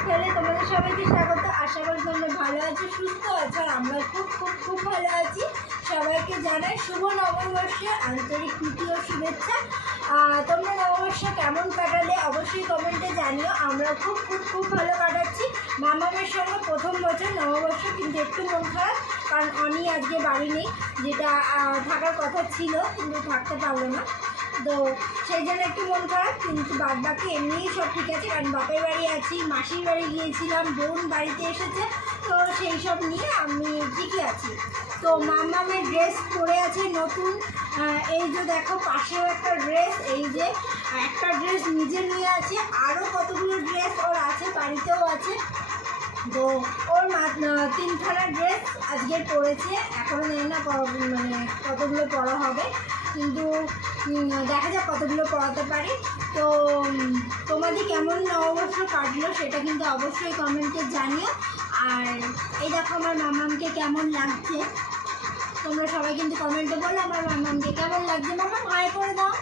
লাইফস্টাইলে তোমাদের সবাইকে স্বাগত। আশা করি তোমরা ভালো আছো, সুস্থ আছো, আর আমরা খুব খুব খুব ভালো আছি। সবাইকে জানাই শুভ নববর্ষের আন্তরিক প্রীতি ও শুভেচ্ছা। তোমরা নববর্ষ কেমন কাটালে অবশ্যই কমেন্টে জানিও। আমরা খুব খুব খুব ভালো কাটাচ্ছি। মামামের সঙ্গে প্রথম বছর নববর্ষ, কিন্তু একটু মন খারাপ, কারণ অনি আজকে বাড়ি নেই, যেটা থাকার কথা ছিল কিন্তু থাকতে পারলো না, তো সেই জন্য একটু মন খারাপ। কিন্তু বাদ বাকি এমনিই সব ঠিক আছে, কারণ বাপের বাড়ি আছি, মাসির বাড়ি গিয়েছিলাম, বোন বাড়িতে এসেছে, তো সেই সব নিয়ে আমি ঠিকই আছি। তো মামামের ড্রেস পরে আছে নতুন, এই যে দেখো পাশেও একটা ড্রেস, এই যে একটা ড্রেস নিজে নিয়ে আছে, আরও কতগুলো ড্রেস ওর আছে, বাড়িতেও আছে। তো ওর তিনখানা ড্রেস আজকে পরেছে, এখনও জানি না মানে কতগুলো পরা হবে, কিন্তু দেখা যাক কতগুলো পড়াতে পারি। তো তোমাদের কেমন নববর্ষ কাটলো সেটা কিন্তু অবশ্যই কমেন্টে জানিও। আর এই দেখো আমার মামামকে কেমন লাগছে, তোমরা সবাই কিন্তু কমেন্টে বলো আমার মামামকে কেমন লাগছে। মামাম হাই করে দাও।